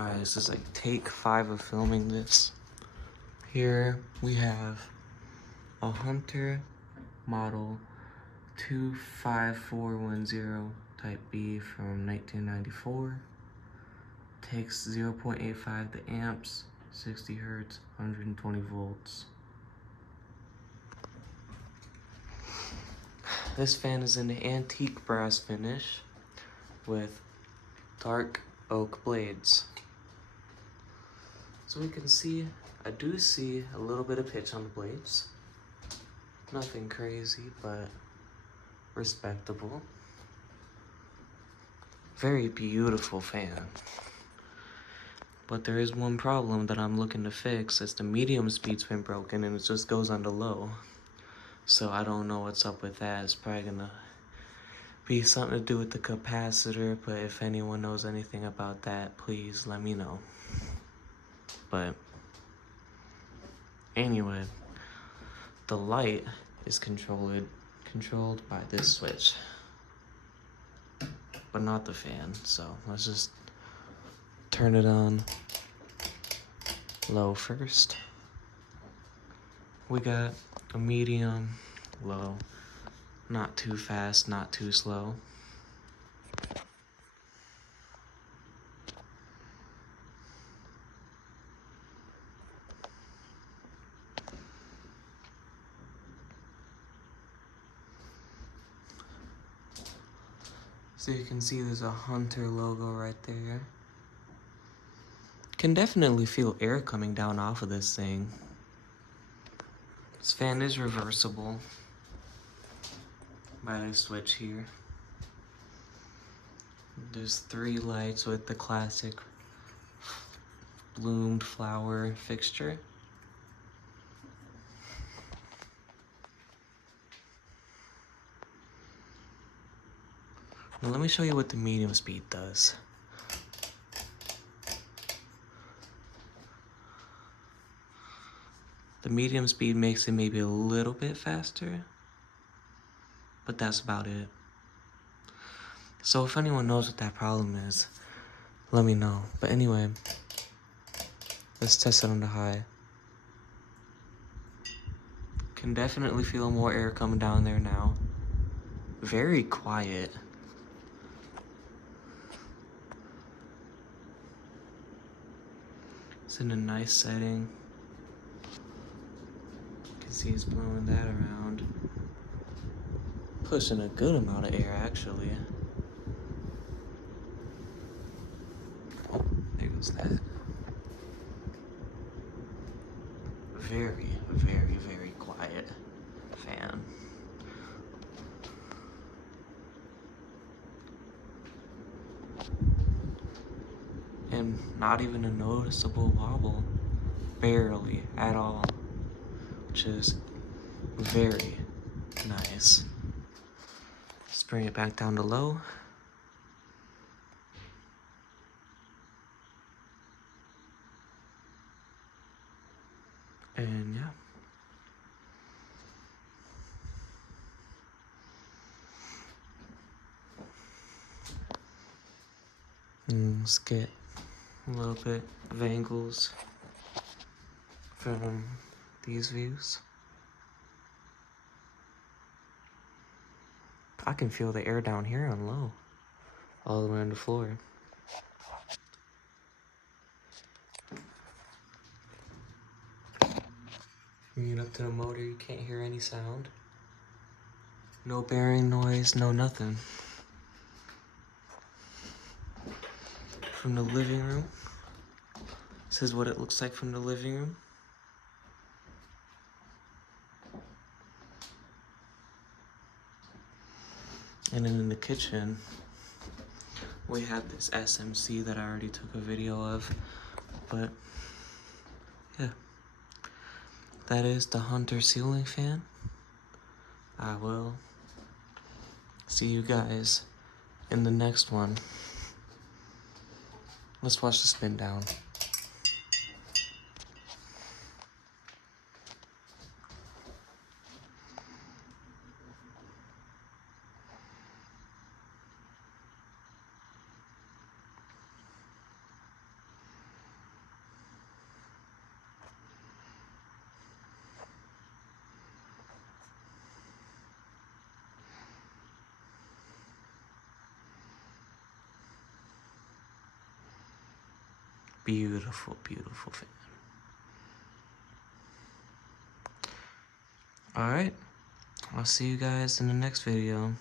Alright, this is like take 5 of filming this. Here we have a Hunter model 25410 type B from 1994. Takes 0.85 the amps, 60 hertz, 120 volts. This fan is in an antique brass finish with dark oak blades. So we can see, I do see a little bit of pitch on the blades. Nothing crazy, but respectable. Very beautiful fan. But there is one problem that I'm looking to fix. It's the medium speed's been broken and it just goes on to low. So I don't know what's up with that. It's probably gonna be something to do with the capacitor, but if anyone knows anything about that, please let me know. But anyway, the light is controlled by this switch, but not the fan. So let's just turn it on low first. We got a medium, low, not too fast, not too slow. So you can see there's a Hunter logo right there. Can definitely feel air coming down off of this thing. This fan is reversible by this switch here. There's 3 lights with the classic bloomed flower fixture. Now let me show you what the medium speed does. The medium speed makes it maybe a little bit faster, but that's about it. So if anyone knows what that problem is, let me know. But anyway, let's test it on the high. Can definitely feel more air coming down there now. Very quiet. It's in a nice setting. You can see it's blowing that around. Pushing a good amount of air, actually. Oh, there goes that. Very, very, very quiet fan. And not even a noticeable wobble. Barely at all. Which is very nice. Let's bring it back down to low. And yeah. And let's get a little bit of angles from these views. I can feel the air down here on low, all the way on the floor. Bring it up to the motor, you can't hear any sound. No bearing noise, no nothing. From the living room, this is what it looks like from the living room. And then in the kitchen, we have this SMC that I already took a video of, but yeah. That is the Hunter ceiling fan. I will see you guys in the next one. Let's watch the spin down. Beautiful, beautiful fan. Alright, I'll see you guys in the next video.